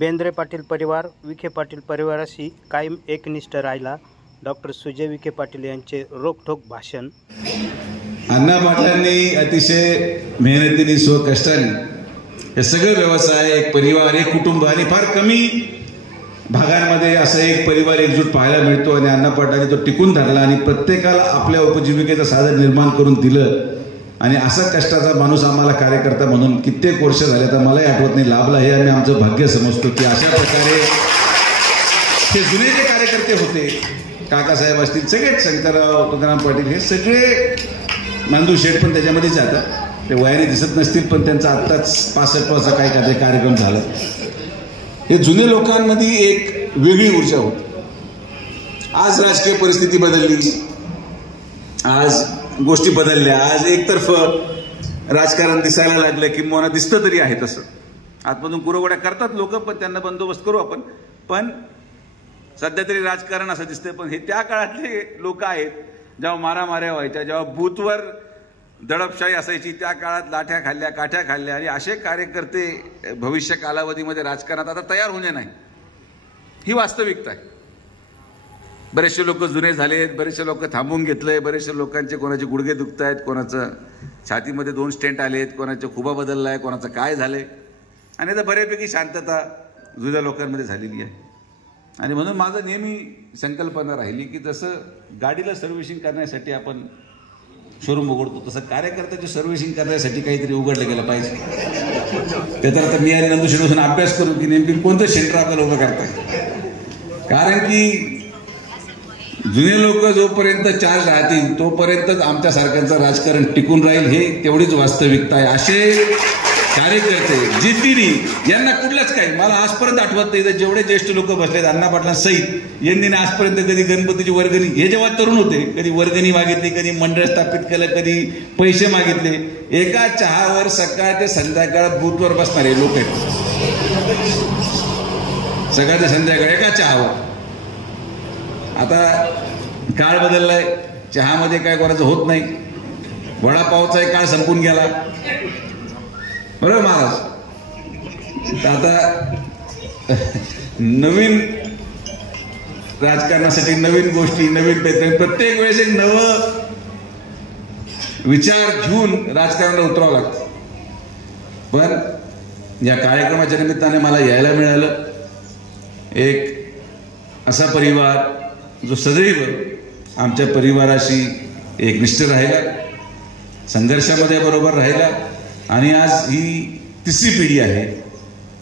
बेंद्रे पाटील परिवार विखे पाटील परिवाराशी कायम एकनिष्ठ राहिला. डॉक्टर सुजय विखे पाटील यांचे रोखठोक भाषण. अण्णा पाटलांनी अतिशय मेहनतीने स्वकष्टाने हे सगळे व्यवसाय, एक परिवार, एक कुटुंब आणि फार कमी भागांमध्ये असं एक परिवार एकजूट पाहायला मिळतो आणि अण्णा पाटलांनी तो टिकून धरला आणि प्रत्येकाला आपल्या उपजीविकेचं साधन निर्माण करून दिलं. आणि असा कष्टाचा माणूस आम्हाला कार्यकर्ता म्हणून कित्येक वर्ष झाले, तर मलाही आठवत नाही, लाभला. हे आम्ही आमचं भाग्य समजतो की अशा प्रकारे हे जुने जे कार्यकर्ते होते, काकासाहेब असतील, सगळेच शंकरराव तुकाराम पाटील, हे सगळे, नांदू शेठ पण त्याच्यामध्ये जातात. ते वयाने दिसत नसतील पण त्यांचा आत्ताच 65वाचा काही कार्यक्रम झाला. हे जुने लोकांमध्ये एक वेगळी ऊर्जा होती. आज राजकीय परिस्थिती बदलली, आज गोष्टी बदलल्या. आज एकतर्फ राजकारण दिसायला लागलं, किंवा दिसतं तरी आहे तसं. आतमधून कुरवड्या करतात लोक, पण त्यांना बंदोबस्त करू आपण. पण सध्या तरी राजकारण असं दिसतंय. पण हे त्या काळातले लोक आहेत जेव्हा मारामाऱ्या व्हायच्या, जेव्हा बूथवर दडपशाही असायची, त्या काळात लाठ्या खाल्ल्या, काठ्या खाल्ल्या. आणि असे कार्यकर्ते भविष्य कालावधीमध्ये राजकारणात आता तयार होणे नाही, ही वास्तविकता आहे. बरेचसे लोक जुने झालेत, बरेचसे लोक थांबून घेतलंय, बरेचसे लोकांचे कोणाचे गुडघे दुखत आहेत, कोणाचं छातीमध्ये 2 स्टेंट आलेत, कोणाच्या खुबा बदललाय, कोणाचं काय झालंय. आणि आता बऱ्यापैकी शांतता जुन्या लोकांमध्ये झालेली आहे. आणि म्हणून माझं नेहमी संकल्पना राहिली की जसं गाडीला सर्व्हिसिंग करण्यासाठी आपण शोरूम उघडतो, तसं कार्यकर्त्याची सर्व्हिसिंग करण्यासाठी काहीतरी उघडलं गेलं पाहिजे. ते तर आता मी आणि नंदू शेठ अभ्यास करू की नेमकी कोणतं सेंटर आपल्याला उभं करताय. कारण की जुने लोक जोपर्यंत चार्ज राहतील तोपर्यंतच आमच्यासारख्यांचं राजकारण टिकून राहील, हे तेवढीच वास्तविकता आहे. असे कार्यकर्ते जिद्दीने, यांना कुठलंच काही, मला आजपर्यंत आठवत नाही तर जेवढे ज्येष्ठ लोक बसलेत अण्णा पाटलांसहित, यांनी आजपर्यंत कधी गणपतीची वर्गणी, हे जेव्हा तरुण होते, कधी वर्गणी मागितली, कधी मंडळ स्थापित केलं, कधी पैसे मागितले. एका चहावर सकाळ ते संध्याकाळ बूथवर बसणारे लोक आहेत. सकाळ ते संध्याकाळ एका चहावर. आता काळ बदललाय, चहामध्ये काय कोणाचं होत नाही. वडापावचा काळ संपून गेला, बरोबर महाराज. आता नवीन राजकारणासाठी नवीन गोष्टी, नवीन प्रत्येक वेळेस एक नवं विचार घेऊन राजकारणाला उतरावं लागतं. पण या कार्यक्रमाच्या निमित्ताने मला यायला मिळालं. एक असा परिवार जो सदैव आमच्या परिवाराशी एकनिष्ठ राहिला, संघर्षामध्ये बरोबर राहिला. आणि आज ही 3री पिढी आहे.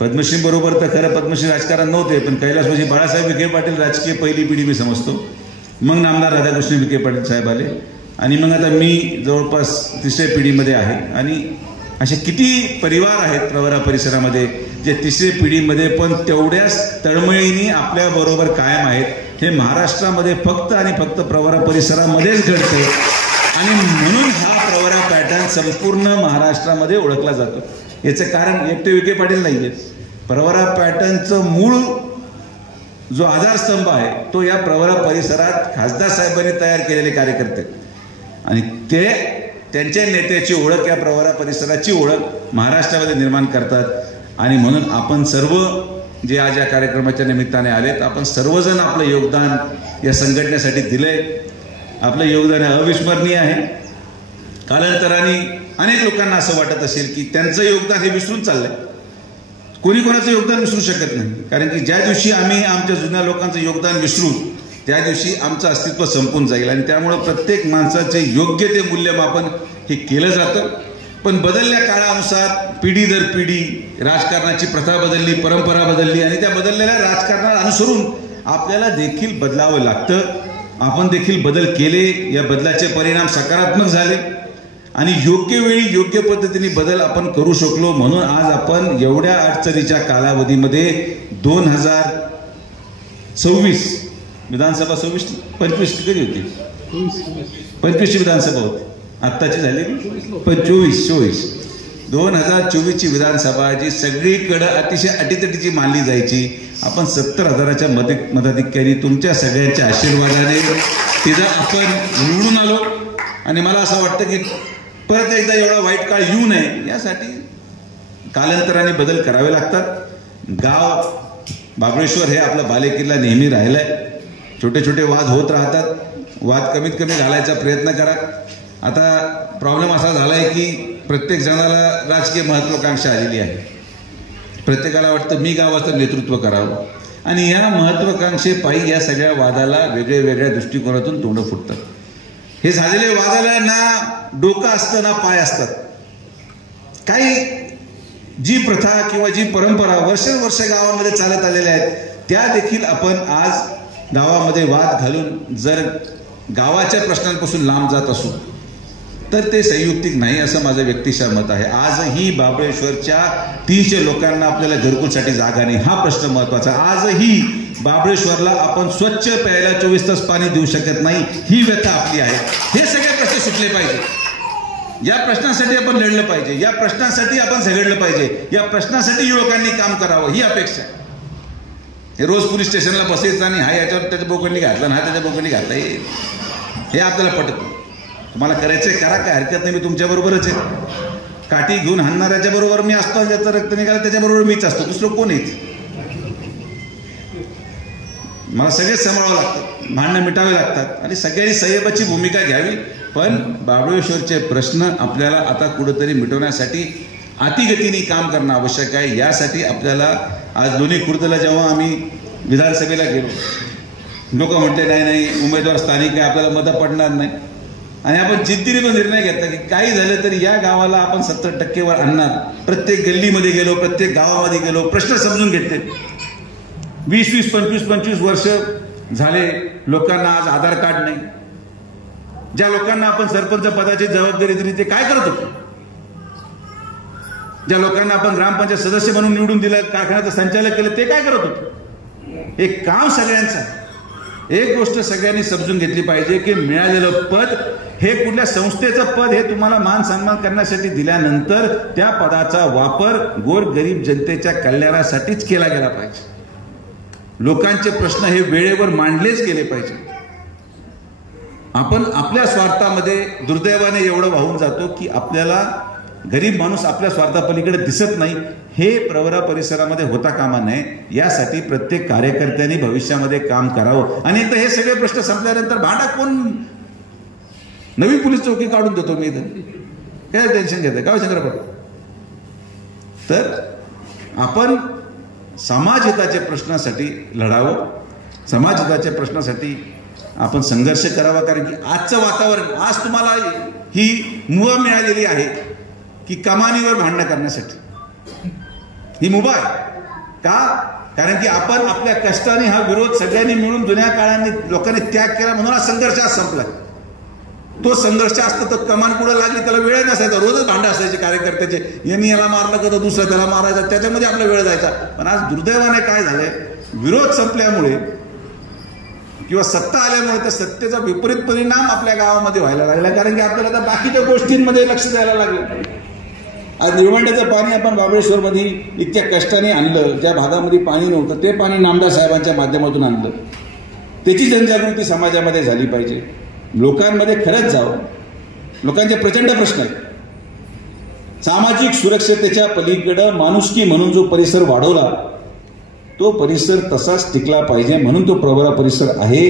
पद्मश्री बरोबर तर खरं पद्मश्री राजकारण नव्हते, पण कैलासवासी बाळासाहेब विखे पाटील राजकीय पहिली पिढी मी समजतो. मग नामदार राधाकृष्ण विखे पाटील साहेब आले आणि मग आता मी जवळपास 3ऱ्या पिढीमध्ये आहे. आणि असे किती परिवार आहेत प्रवरा परिसरामध्ये जे 3री पिढीमध्ये पण तेवढ्याच तळमळीने आपल्याबरोबर कायम आहेत. हे महाराष्ट्रामध्ये फक्त आणि फक्त प्रवरा परिसरामध्येच घडते. आणि म्हणून हा प्रवरा पॅटर्न संपूर्ण महाराष्ट्रामध्ये ओळखला जातो. याचं कारण एकटे विखे पाटील नाही आहेत. प्रवरा पॅटर्नचं मूळ जो आधारस्तंभ आहे तो या प्रवरा परिसरात खासदार साहेबांनी तयार केलेले कार्यकर्ते, आणि ते त्यांच्या नेत्याची ओळख, या प्रवरा परिसराची ओळख महाराष्ट्रामध्ये निर्माण करतात. आणि म्हणून आपण सर्व जे आज या कार्यक्रमाच्या निमित्ताने आलेत, आपण सर्वजण आपलं योगदान या संघटनेसाठी दिलंय. आपलं योगदान अविस्मरणीय आहे. कालांतराने अनेक लोकांना असं वाटत असेल की त्यांचं योगदान हे विसरून चाललंय. कोणी कोणाचं योगदान विसरू शकत नाही, कारण की ज्या दिवशी आम्ही आमच्या जुन्या लोकांचं योगदान विसरू त्या दिवशी आमचं अस्तित्व संपून जाईल. आणि त्यामुळं प्रत्येक माणसाचे योग्य ते मूल्यमापन हे केलं जातं. पण बदलल्या काळानुसार पिढी दर पिढी राजकारणाची प्रथा बदलली, परंपरा बदलली, आणि त्या बदललेल्या राजकारणाला अनुसरून आपल्याला देखील बदलावं लागतं. आपण देखील बदल केले, या बदलाचे परिणाम सकारात्मक झाले आणि योग्य वेळी योग्य पद्धतीने बदल आपण करू शकलो. म्हणून आज आपण एवढ्या अडचणीच्या कालावधीमध्ये 2026 विधानसभा 25 कधी होती? 25ची विधानसभा होती, आत्ताची झाली 24. 2024ची विधानसभा जी सगळीकडे अतिशय अटीतटीची मानली जायची, आपण 70,000च्या मताधिक्याने तुमच्या सगळ्यांच्या आशीर्वादाने तिथं आपण निवडून आलो. आणि मला असं वाटतं की परत एकदा एवढा वाईट काळ येऊ नये यासाठी कालांतराने बदल करावे लागतात. गाव बाबळेश्वर हे आपला बालेकिल्ला नेहमी राहिलाय. छोटे छोटे वाद होत राहतात, वाद कमीत कमी घालायचा प्रयत्न करा. आता प्रॉब्लेम असा झाला आहे की प्रत्येक जणाला राजकीय महत्त्वाकांक्षा आलेली आहे. प्रत्येकाला वाटतं मी गावाचं नेतृत्व करावं आणि या महत्त्वाकांक्षेपायी या सगळ्या वादाला वेगळ्या दृष्टिकोनातून तोंड फुटतात. हे झालेले वादाला ना डोकं असतं ना पाय असतात. काही जी प्रथा किंवा जी परंपरा वर्ष गावामध्ये चालत आलेल्या आहेत त्या देखील आपण आज गावामध्ये वाद घालून जर गावाच्या प्रश्नांपासून लांब जात असू तर ते संयुक्तिक नाही असं माझं व्यक्तिशः मत आहे. आजही बाबळेश्वरच्या 300 लोकांना आपल्याला घरकुलसाठी जागा नाही हा प्रश्न महत्वाचा. आजही बाबळेश्वरला आपण स्वच्छ प्यायला 24 तास पाणी देऊ शकत नाही ही व्यथा आपली आहे. हे सगळे प्रश्न सुटले पाहिजे. या प्रश्नासाठी आपण लढलं पाहिजे, या प्रश्नासाठी आपण झगडलं पाहिजे, या प्रश्नासाठी युवकांनी काम करावं ही अपेक्षा. हे रोज पोलीस स्टेशनला बसायचं आणि हा याच्यावर त्याच्या बोकंडी घातला ना हा त्याच्या बोकंडी घातला हे आपल्याला पटत नाही. तुम्हाला करायचंय करा, काय हरकत नाही, मी तुमच्याबरोबरच आहे. काठी घेऊन हाणणाऱ्याच्या बरोबर मी असतो, ज्याचं रक्त निघालं त्याच्याबरोबर मीच असतो, दुसरं कोण येत. मला सगळेच सांभाळावं लागतं, भांडणं मिटावे लागतात आणि सगळ्यांनी संयमाची भूमिका घ्यावी. पण बाबळेश्वरचे प्रश्न आपल्याला आता कुठेतरी मिटवण्यासाठी अतिगतीने काम करणं आवश्यक आहे. यासाठी आपल्याला आज दोन्ही खुर्दला जेव्हा आम्ही विधानसभेला गेलो लोक म्हणते नाही उमेदवार स्थानिक आहे आपल्याला मतं पडणार नाही आणि आपण जिद्दीने तो निर्णय घेतला की काही झालं तरी या गावाला आपण 70% वर आणणार. प्रत्येक गल्लीमध्ये गेलो, प्रत्येक गावामध्ये गेलो, प्रश्न समजून घेतले. 20-20, 25-25 वर्ष झाले लोकांना आज आधार कार्ड नाही. ज्या लोकांना आपण सरपंच पदाची जबाबदारी दिली ते काय करत होते, ज्या लोकांना आपण ग्रामपंचायत सदस्य म्हणून निवडून दिलं, कारखान्याचं संचालक केलं ते काय करत होते. एक काम सगळ्यांचं. एक गोष्ट सगळ्यांनी समजून घेतली पाहिजे की मिळालेलं पद हे कुठल्या संस्थेचं पद हे तुम्हाला मान सन्मान करण्यासाठी दिल्यानंतर त्या पदाचा वापर गोरगरीब जनतेच्या कल्याणासाठीच केला गेला पाहिजे. लोकांचे प्रश्न हे वेळेवर मांडलेच गेले पाहिजे. आपण आपल्या स्वार्थामध्ये दुर्दैवाने एवढं वाहून जातो की आपल्याला गरीब माणूस आपल्या स्वार्थापलीकडे दिसत नाही. हे प्रवरा परिसरामध्ये होता कामा नये. यासाठी प्रत्येक कार्यकर्त्यांनी भविष्यामध्ये काम करावं. आणि एकदा हे सगळे प्रश्न संपल्यानंतर भांडा कोण नवी पोलीस चौकी काढून देतो मी इथं काय टेन्शन घेतंय काय शंकरपट. तर आपण समाजहिताच्या प्रश्नासाठी लढावं, समाजहिताच्या प्रश्नासाठी आपण संघर्ष करावा. कारण की आजचं वातावरण आज तुम्हाला ही मुभा मिळालेली आहे की कमानीवर भांडणं करण्यासाठी. ही मुभा आहे का? कारण की आपण आपल्या कष्टाने हा विरोध सगळ्यांनी मिळून जुन्या काळाने लोकांनी त्याग केला म्हणून हा संघर्ष आज संपला. तो संघर्ष असतो तर कमान पुढे लागली त्याला वेळ नसायचा, रोजच भांडं असायचे कार्यकर्त्याचे, यांनी याला मारलं का दुसरं त्याला मारायचा, त्याच्यामध्ये आपला वेळ जायचा. पण आज दुर्दैवाने काय झालंय, विरोध संपल्यामुळे किंवा सत्ता आल्यामुळे त्या सत्तेचा विपरीत परिणाम आपल्या गावामध्ये व्हायला लागला. कारण की आपल्याला आता बाकीच्या गोष्टींमध्ये लक्ष द्यायला लागलं. आज निळवंड्याचं पाणी आपण बाबळेश्वरमध्ये इतक्या कष्टाने आणलं, ज्या भागामध्ये पाणी नव्हतं ते पाणी नामदार साहेबांच्या माध्यमातून आणलं. त्याची जनजागृती समाजामध्ये झाली पाहिजे, लोकांमध्ये खरंच जावं. लोकांचे प्रचंड प्रश्न आहेत. सामाजिक सुरक्षतेच्या पलीकडं माणुसकी म्हणून जो परिसर वाढवला तो परिसर तसाच टिकला पाहिजे म्हणून तो प्रवरा परिसर आहे.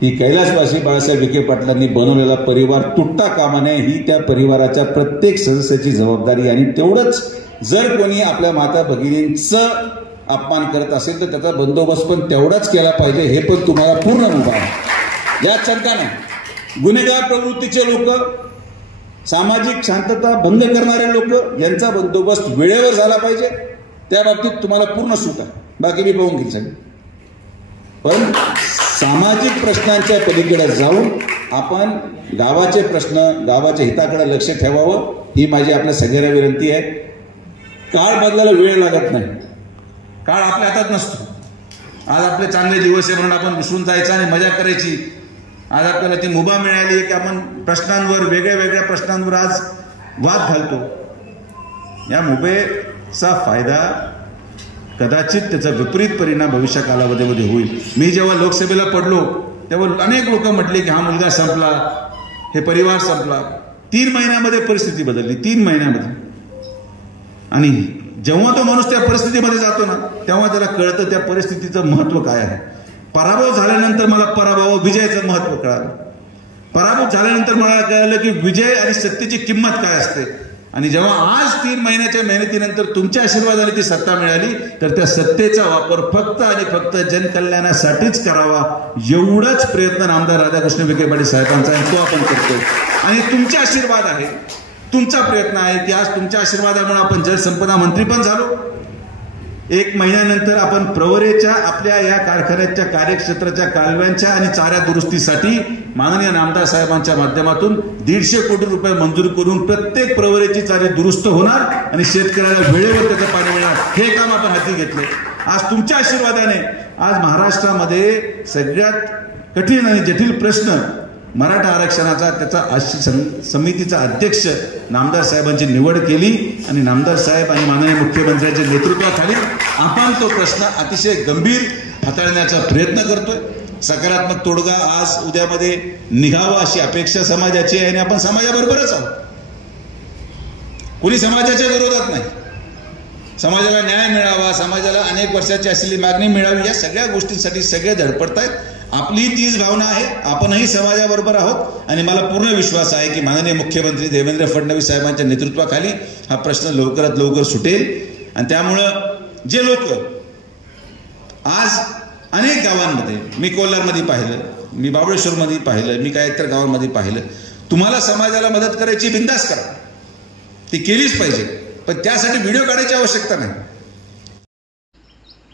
ही कैलासवासी बाळासाहेब विखे पाटलांनी बनवलेला परिवार तुटता कामा नये ही त्या परिवाराच्या प्रत्येक सदस्याची जबाबदारी. आणि तेवढंच जर कोणी आपल्या माता भगिनींचं अपमान करत असेल तर त्याचा बंदोबस्त पण तेवढाच केला पाहिजे. हे पण तुम्हाला पूर्ण मुभा आहे. यात शंका नाही. गुन्हेगार प्रवृत्तीचे लोक, सामाजिक शांतता भंग करणारे लोक यांचा बंदोबस्त वेळेवर झाला पाहिजे. त्या बाबतीत तुम्हाला पूर्ण सूट आहे, बाकी मी पाहून घेईल सगळं. पण सामाजिक प्रश्नांच्या पलीकडे जाऊन आपण गावाचे प्रश्न, गावाच्या हिताकडे लक्ष ठेवावं ही माझी आपल्या सगळ्यांना विनंती आहे. काळ बदलायला वेळ लागत नाही, काळ आपल्या हातात नसतो. आज आपले चांगले दिवस आहे म्हणून आपण विसरून जायचं आणि मजा करायची. आज आपल्याला ती मुभा मिळाली की आपण प्रश्नांवर, वेगळ्या प्रश्नांवर आज वाद घालतो. या मुभेचा फायदा कदाचित त्याचा विपरीत परिणाम भविष्य कालावधीमध्ये होईल. मी जेव्हा लोकसभेला पडलो तेव्हा अनेक लोक म्हटले की हा मुलगा संपला, हे परिवार संपला. 3 महिन्यामध्ये परिस्थिती बदलली, 3 महिन्यामध्ये. आणि जेव्हा तो माणूस त्या परिस्थितीमध्ये जातो ना तेव्हा त्याला कळतं त्या परिस्थितीचं महत्व काय आहे. पराभव झाल्यानंतर मला विजयाचं महत्व कळालं. पराभूत झाल्यानंतर मला कळलं की विजय आणि सत्तेची किंमत काय असते. आणि जेव्हा आज 3 महिन्याच्या मेहनतीनंतर तुमच्या आशीर्वादाने ती सत्ता मिळाली तर त्या सत्तेचा वापर फक्त आणि फक्त जनकल्याणासाठीच करावा एवढाच प्रयत्न आमदार राधाकृष्ण विखे पाटील साहेबांचा आहे, तो आपण करतो. आणि तुमचे आशीर्वाद आहे, तुमचा प्रयत्न आहे की आज तुमच्या आशीर्वादामुळे आपण जलसंपदा मंत्री पण झालो. 1 महिन्यानंतर आपण प्रवरेच्या आपल्या या कारखान्याच्या कार्यक्षेत्राच्या कालव्यांच्या आणि चाऱ्या दुरुस्तीसाठी माननीय नामदार साहेबांच्या माध्यमातून 150 कोटी रुपये मंजूर करून प्रत्येक प्रवरेची चारी दुरुस्त होणार आणि शेतकऱ्याला वेळेवर त्याचं पाणी मिळणार, हे काम आपण हाती घेतले. आज तुमच्या आशीर्वादाने आज महाराष्ट्रामध्ये सगळ्यात कठीण आणि जटिल प्रश्न मराठा आरक्षणाचा त्याचा समितीचा अध्यक्ष नामदार साहेबांची निवड केली आणि नामदार साहेब आणि माननीय मुख्यमंत्र्यांच्या नेतृत्वाखाली आपण तो प्रश्न अतिशय गंभीर हाताळण्याचा प्रयत्न करतोय. सकारात्मक तोडगा आज उद्यामध्ये निघावा अशी अपेक्षा समाजाची आहे आणि आपण समाजाबरोबरच आहोत. कोणी समाजाच्या विरोधात नाही. समाजाला न्याय मिळावा, समाजाला अनेक वर्षाची असलेली मागणी मिळावी, या सगळ्या गोष्टींसाठी सगळे धडपडतायत. आपली तीच भावना आहे, आपणही समाजाबरोबर आहोत आणि मला पूर्ण विश्वास आहे की माननीय मुख्यमंत्री देवेंद्र फडणवीस साहेबांच्या नेतृत्वाखाली हा प्रश्न लवकरात लवकर सुटेल. आणि त्यामुळं जे लोक आज अनेक गावांमध्ये, मी कोल्हारमध्ये पाहिलं, मी महाबळेश्वरमध्ये पाहिलं, मी काय इतर गावांमध्ये पाहिलं, तुम्हाला समाजाला मदत करायची बिंदास करा, ती केलीच पाहिजे, पण त्यासाठी व्हिडिओ काढायची आवश्यकता नाही.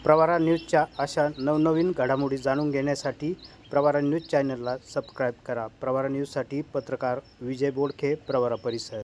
प्रवरा न्यूजच्या अशा नवनवीन घडामोडी जाणून घेण्यासाठी प्रवरा न्यूज चॅनलला सबस्क्राईब करा. प्रवरा न्यूजसाठी पत्रकार विजय बोडखे, प्रवरा परिसर.